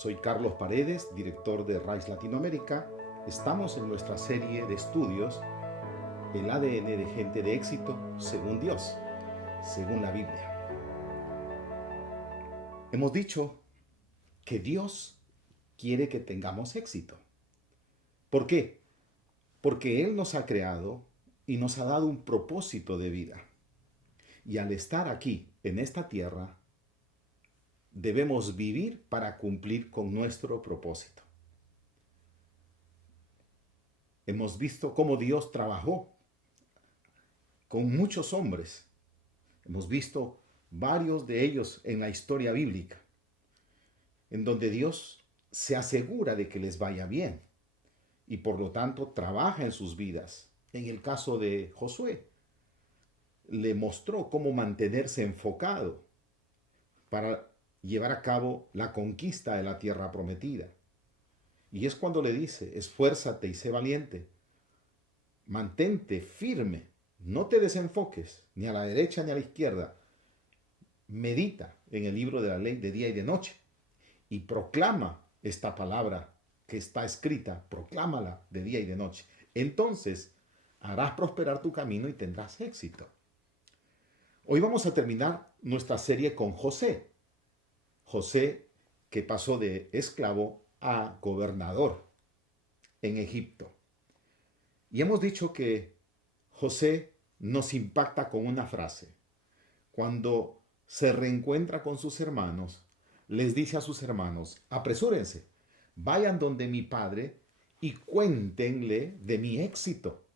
Soy Carlos Paredes, director de RISE Latinoamérica. Estamos en nuestra serie de estudios El ADN de gente de éxito según Dios, según la Biblia. Hemos dicho que Dios quiere que tengamos éxito. ¿Por qué? Porque Él nos ha creado y nos ha dado un propósito de vida. Y al estar aquí, en esta tierra, debemos vivir para cumplir con nuestro propósito. Hemos visto cómo Dios trabajó con muchos hombres. Hemos visto varios de ellos en la historia bíblica, en donde Dios se asegura de que les vaya bien y por lo tanto trabaja en sus vidas. En el caso de Josué, le mostró cómo mantenerse enfocado para llevar a cabo la conquista de la tierra prometida. Y es cuando le dice: esfuérzate y sé valiente, mantente firme, no te desenfoques ni a la derecha ni a la izquierda, medita en el libro de la ley de día y de noche y proclama esta palabra que está escrita, proclámala de día y de noche. Entonces harás prosperar tu camino y tendrás éxito. Hoy vamos a terminar nuestra serie con José. José, que pasó de esclavo a gobernador en Egipto. Y hemos dicho que José nos impacta con una frase. Cuando se reencuentra con sus hermanos, les dice a sus hermanos: apresúrense, vayan donde mi padre y cuéntenle de mi éxito.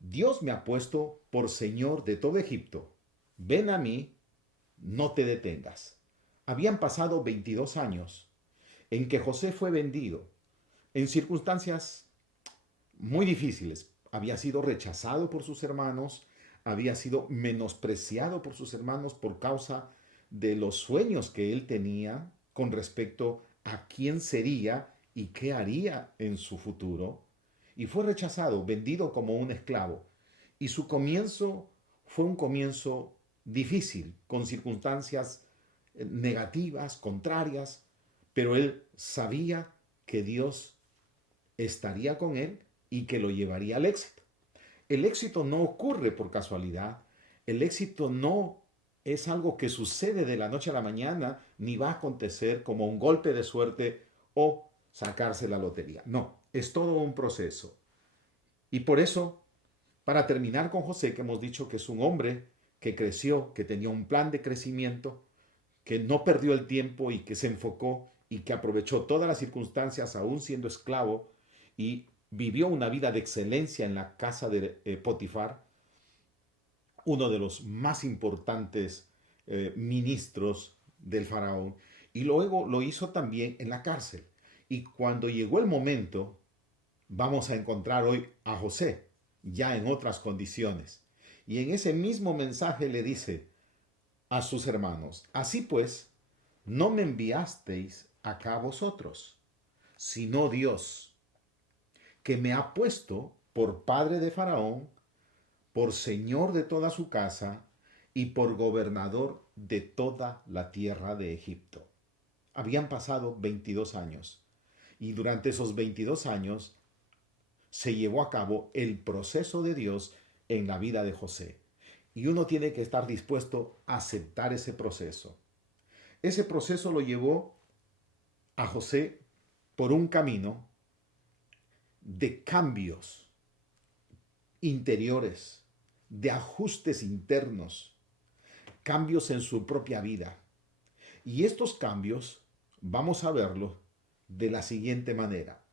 Dios me ha puesto por señor de todo Egipto. Ven a mí, no te detengas. Habían pasado 22 años en que José fue vendido en circunstancias muy difíciles. Había sido rechazado por sus hermanos, había sido menospreciado por sus hermanos por causa de los sueños que él tenía con respecto a quién sería y qué haría en su futuro. Y fue rechazado, vendido como un esclavo. Y su comienzo fue un comienzo difícil, con circunstancias negativas, contrarias, pero él sabía que Dios estaría con él y que lo llevaría al éxito. El éxito no ocurre por casualidad, el éxito no es algo que sucede de la noche a la mañana, ni va a acontecer como un golpe de suerte o sacarse la lotería. No, es todo un proceso. Y por eso, para terminar con José, que hemos dicho que es un hombre que creció, que tenía un plan de crecimiento, que no perdió el tiempo y que se enfocó y que aprovechó todas las circunstancias aún siendo esclavo y vivió una vida de excelencia en la casa de Potifar, uno de los más importantes ministros del faraón, y luego lo hizo también en la cárcel. Y cuando llegó el momento, vamos a encontrar hoy a José, ya en otras condiciones. Y en ese mismo mensaje le dice a sus hermanos: así pues, no me enviasteis acá vosotros, sino Dios, que me ha puesto por padre de Faraón, por señor de toda su casa y por gobernador de toda la tierra de Egipto. Habían pasado 22 años y durante esos 22 años se llevó a cabo el proceso de Dios en la vida de José. Y uno tiene que estar dispuesto a aceptar ese proceso. Ese proceso lo llevó a José por un camino de cambios interiores, de ajustes internos, cambios en su propia vida. Y estos cambios vamos a verlos de la siguiente manera.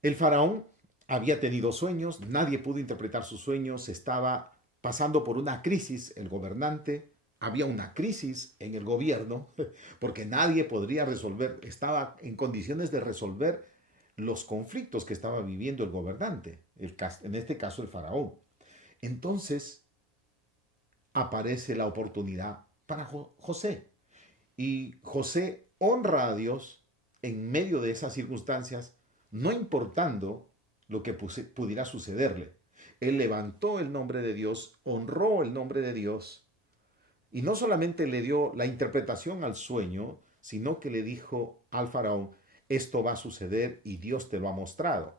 El faraón había tenido sueños, nadie pudo interpretar sus sueños, estaba pasando por una crisis el gobernante, había una crisis en el gobierno, porque nadie podría resolver, estaba en condiciones de resolver los conflictos que estaba viviendo el gobernante, en este caso el faraón. Entonces aparece la oportunidad para José. Y José honra a Dios en medio de esas circunstancias, no importando lo que pudiera sucederle. Él levantó el nombre de Dios, honró el nombre de Dios, Y no solamente le dio la interpretación al sueño, sino que le dijo al faraón, esto va a suceder y Dios te lo ha mostrado.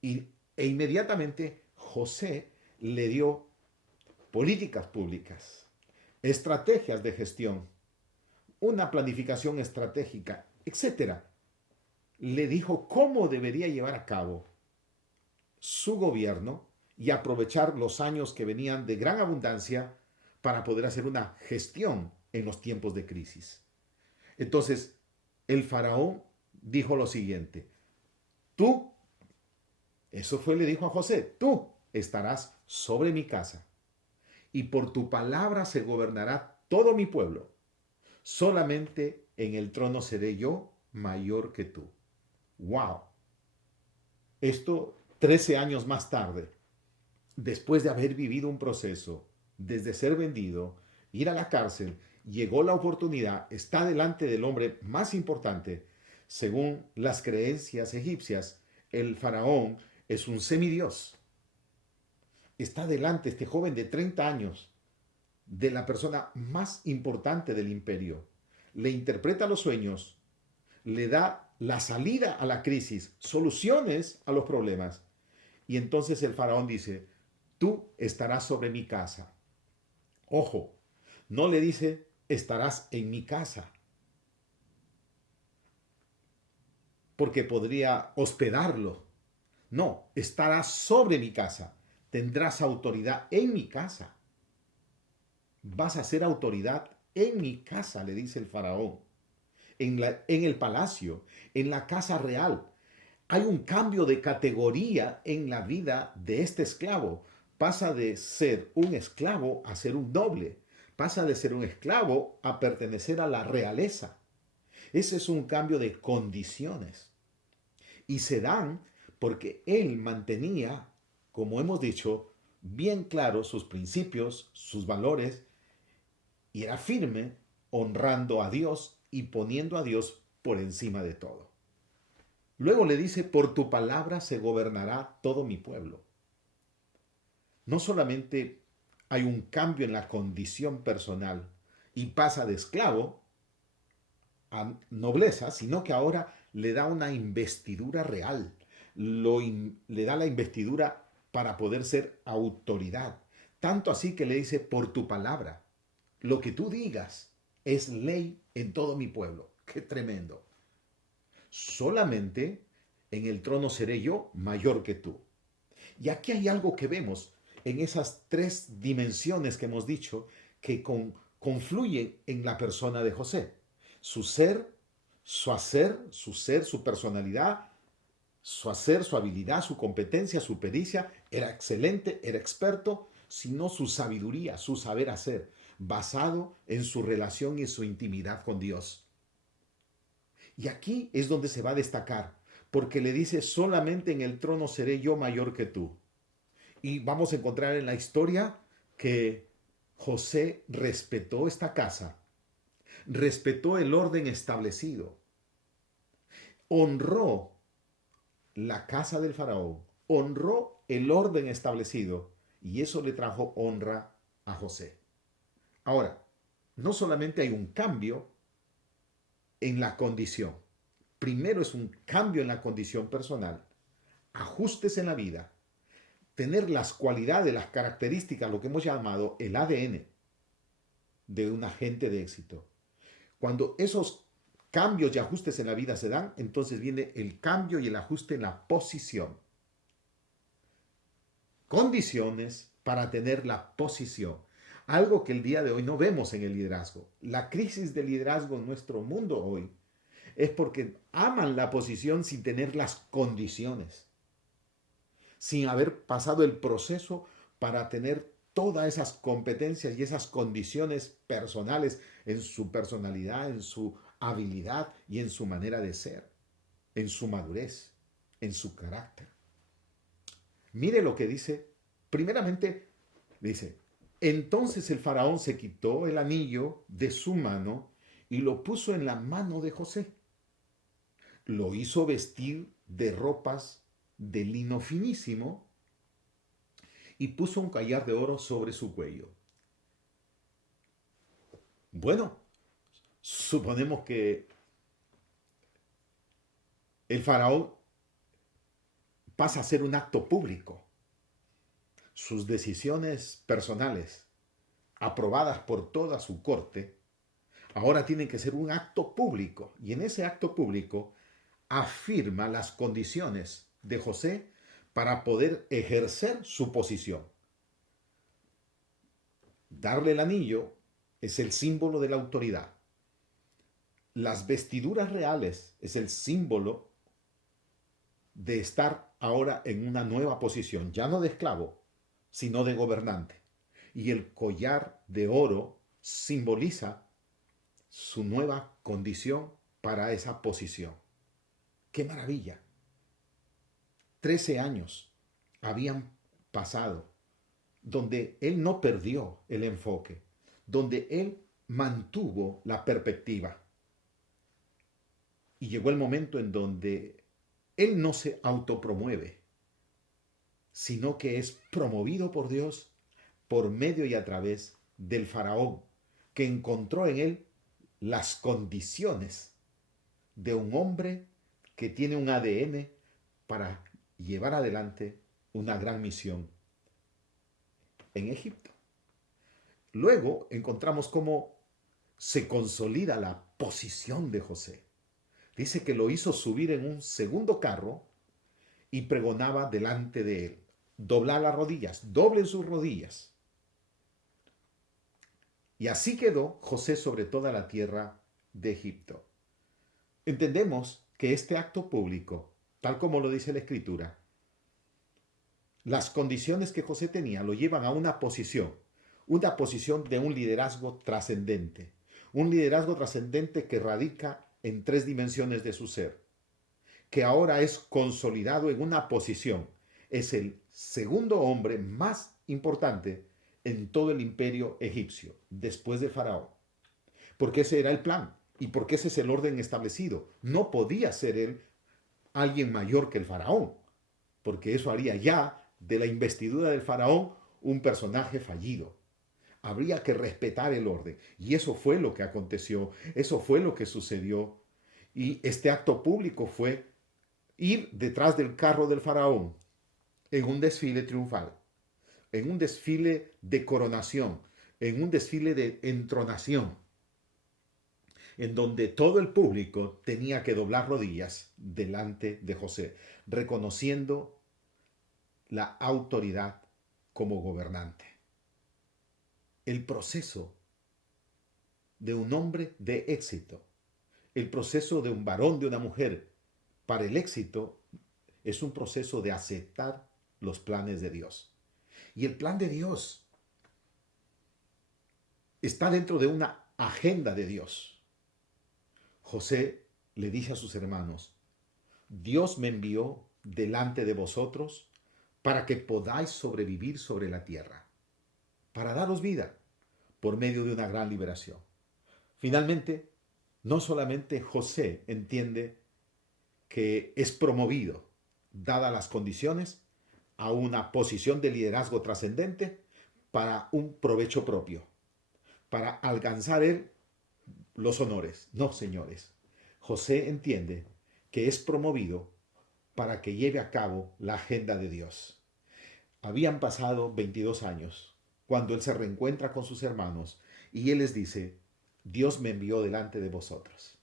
E inmediatamente José le dio políticas públicas, estrategias de gestión, una planificación estratégica, etcétera. Le dijo cómo debería llevar a cabo su gobierno y aprovechar los años que venían de gran abundancia para poder hacer una gestión en los tiempos de crisis. Entonces, el faraón dijo lo siguiente, tú, eso fue, le dijo a José, tú estarás sobre mi casa y por tu palabra se gobernará todo mi pueblo. Solamente en el trono seré yo mayor que tú. ¡Wow! Esto 13 años más tarde, después de haber vivido un proceso, desde ser vendido, ir a la cárcel, llegó la oportunidad, está delante del hombre más importante. Según las creencias egipcias, el faraón es un semidios. Está delante este joven de 30 años, de la persona más importante del imperio. Le interpreta los sueños, le da la salida a la crisis, soluciones a los problemas. Y entonces el faraón dice, tú estarás sobre mi casa. Ojo, no le dice, estarás en mi casa, porque podría hospedarlo. No, estarás sobre mi casa. Tendrás autoridad en mi casa. Vas a ser autoridad en mi casa, le dice el faraón. En el palacio, en la casa real. Hay un cambio de categoría en la vida de este esclavo. Pasa de ser un esclavo a ser un noble. Pasa de ser un esclavo a pertenecer a la realeza. Ese es un cambio de condiciones. Y se dan porque él mantenía, como hemos dicho, bien claros sus principios, sus valores, y era firme, honrando a Dios y poniendo a Dios por encima de todo. Luego le dice, por tu palabra se gobernará todo mi pueblo. No solamente hay un cambio en la condición personal y pasa de esclavo a nobleza, sino que ahora le da una investidura real, le da la investidura para poder ser autoridad. Tanto así que le dice, por tu palabra, lo que tú digas es ley en todo mi pueblo. ¡Qué tremendo! Solamente en el trono seré yo mayor que tú. Y aquí hay algo que vemos en esas tres dimensiones que hemos dicho que confluyen en la persona de José. Su ser, su hacer, su ser, su personalidad, su hacer, su habilidad, su competencia, su pericia. Era excelente, era experto, sino su sabiduría, su saber hacer, basado en su relación y su intimidad con Dios. Y aquí es donde se va a destacar, porque le dice, solamente en el trono seré yo mayor que tú. Y vamos a encontrar en la historia que José respetó esta casa, respetó el orden establecido, honró la casa del faraón, honró el orden establecido y eso le trajo honra a José. Ahora, no solamente hay un cambio en la condición, primero es un cambio en la condición personal, ajustes en la vida, tener las cualidades, las características, lo que hemos llamado el ADN de un agente de éxito. Cuando esos cambios y ajustes en la vida se dan, entonces viene el cambio y el ajuste en la posición. Condiciones para tener la posición. Algo que el día de hoy no vemos en el liderazgo. La crisis de liderazgo en nuestro mundo hoy es porque aman la posición sin tener las condiciones, sin haber pasado el proceso para tener todas esas competencias y esas condiciones personales en su personalidad, en su habilidad y en su manera de ser, en su madurez, en su carácter. Mire lo que dice. Primeramente, dice, entonces el faraón se quitó el anillo de su mano y lo puso en la mano de José. Lo hizo vestir de ropas de lino finísimo y puso un collar de oro sobre su cuello. Bueno, suponemos que el faraón pasa a ser un acto público. Sus decisiones personales, aprobadas por toda su corte, ahora tienen que ser un acto público. Y en ese acto público afirma las condiciones de José para poder ejercer su posición. Darle el anillo es el símbolo de la autoridad. Las vestiduras reales es el símbolo de estar ahora en una nueva posición, ya no de esclavo, sino de gobernante. Y el collar de oro simboliza su nueva condición para esa posición. ¡Qué maravilla! 13 años habían pasado donde él no perdió el enfoque, donde él mantuvo la perspectiva. Y llegó el momento en donde él no se autopromueve, sino que es promovido por Dios por medio y a través del faraón, que encontró en él las condiciones de un hombre que tiene un ADN para llevar adelante una gran misión en Egipto. Luego encontramos cómo se consolida la posición de José. Dice que lo hizo subir en un segundo carro y pregonaba delante de él: doblar las rodillas, doblen sus rodillas. Y así quedó José sobre toda la tierra de Egipto. Entendemos que este acto público, tal como lo dice la Escritura, las condiciones que José tenía lo llevan a una posición de un liderazgo trascendente. Un liderazgo trascendente que radica en 3 dimensiones de su ser, que ahora es consolidado en una posición. Es el segundo hombre más importante en todo el imperio egipcio, después de Faraón. Porque ese era el plan y porque ese es el orden establecido. No podía ser él alguien mayor que el Faraón, porque eso haría ya de la investidura del Faraón un personaje fallido. Habría que respetar el orden. Y eso fue lo que aconteció, eso fue lo que sucedió. Y este acto público fue ir detrás del carro del faraón en un desfile triunfal, en un desfile de coronación, en un desfile de entronación, en donde todo el público tenía que doblar rodillas delante de José, reconociendo la autoridad como gobernante. El proceso de un hombre de éxito, el proceso de un varón, de una mujer, para el éxito es un proceso de aceptar los planes de Dios. Y el plan de Dios está dentro de una agenda de Dios. José le dice a sus hermanos: Dios me envió delante de vosotros para que podáis sobrevivir sobre la tierra, para daros vida por medio de una gran liberación. Finalmente, no solamente José entiende que es promovido, dadas las condiciones, a una posición de liderazgo trascendente para un provecho propio, para alcanzar él los honores. No, señores. José entiende que es promovido para que lleve a cabo la agenda de Dios. Habían pasado 22 años cuando él se reencuentra con sus hermanos y él les dice: Dios me envió delante de vosotros.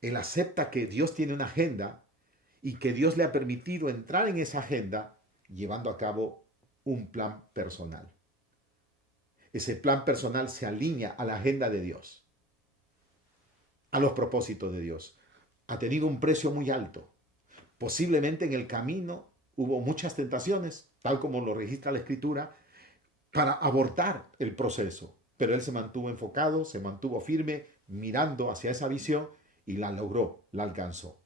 Él acepta que Dios tiene una agenda y que Dios le ha permitido entrar en esa agenda llevando a cabo un plan personal. Ese plan personal se alinea a la agenda de Dios, a los propósitos de Dios. Ha tenido un precio muy alto. Posiblemente en el camino hubo muchas tentaciones, tal como lo registra la Escritura, para abortar el proceso. Pero él se mantuvo enfocado, se mantuvo firme, mirando hacia esa visión y la logró, la alcanzó.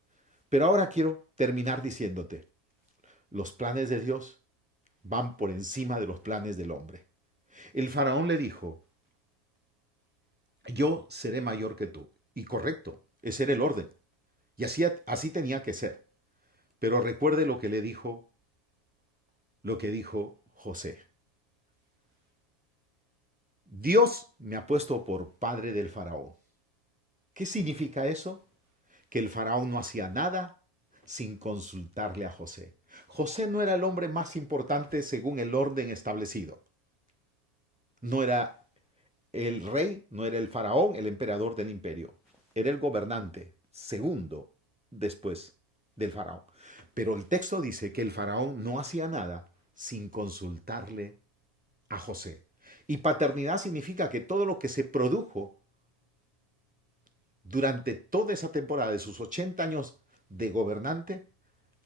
Pero ahora quiero terminar diciéndote: los planes de Dios van por encima de los planes del hombre. El faraón le dijo: yo seré mayor que tú. Y correcto, ese era el orden. Y así tenía que ser. Pero recuerde lo que dijo José. Dios me ha puesto por padre del faraón. ¿Qué significa eso? Que el faraón no hacía nada sin consultarle a José. José no era el hombre más importante según el orden establecido. No era el rey, no era el faraón, el emperador del imperio. Era el gobernante segundo después del faraón. Pero el texto dice que el faraón no hacía nada sin consultarle a José. Y paternidad significa que todo lo que se produjo durante toda esa temporada de sus 80 años de gobernante,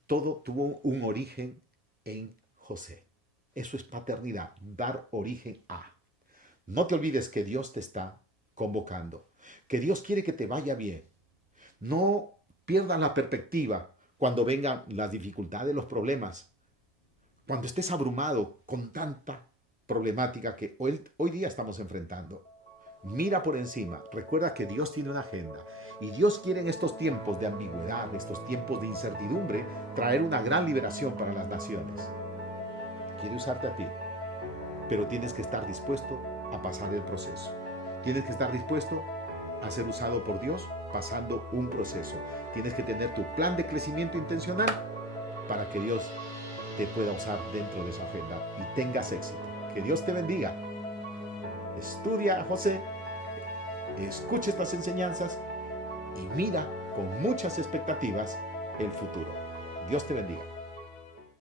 todo tuvo un origen en José. Eso es paternidad, dar origen a. No te olvides que Dios te está convocando, que Dios quiere que te vaya bien. No pierdas la perspectiva cuando vengan las dificultades, los problemas, cuando estés abrumado con tanta problemática que hoy día estamos enfrentando. Mira por encima, recuerda que Dios tiene una agenda y Dios quiere en estos tiempos de ambigüedad, estos tiempos de incertidumbre, traer una gran liberación para las naciones. Quiere usarte a ti, pero tienes que estar dispuesto a pasar el proceso. Tienes que estar dispuesto a ser usado por Dios pasando un proceso. Tienes que tener tu plan de crecimiento intencional para que Dios te pueda usar dentro de esa agenda y tengas éxito. Que Dios te bendiga. Estudia a José, escucha estas enseñanzas y mira con muchas expectativas el futuro. Dios te bendiga.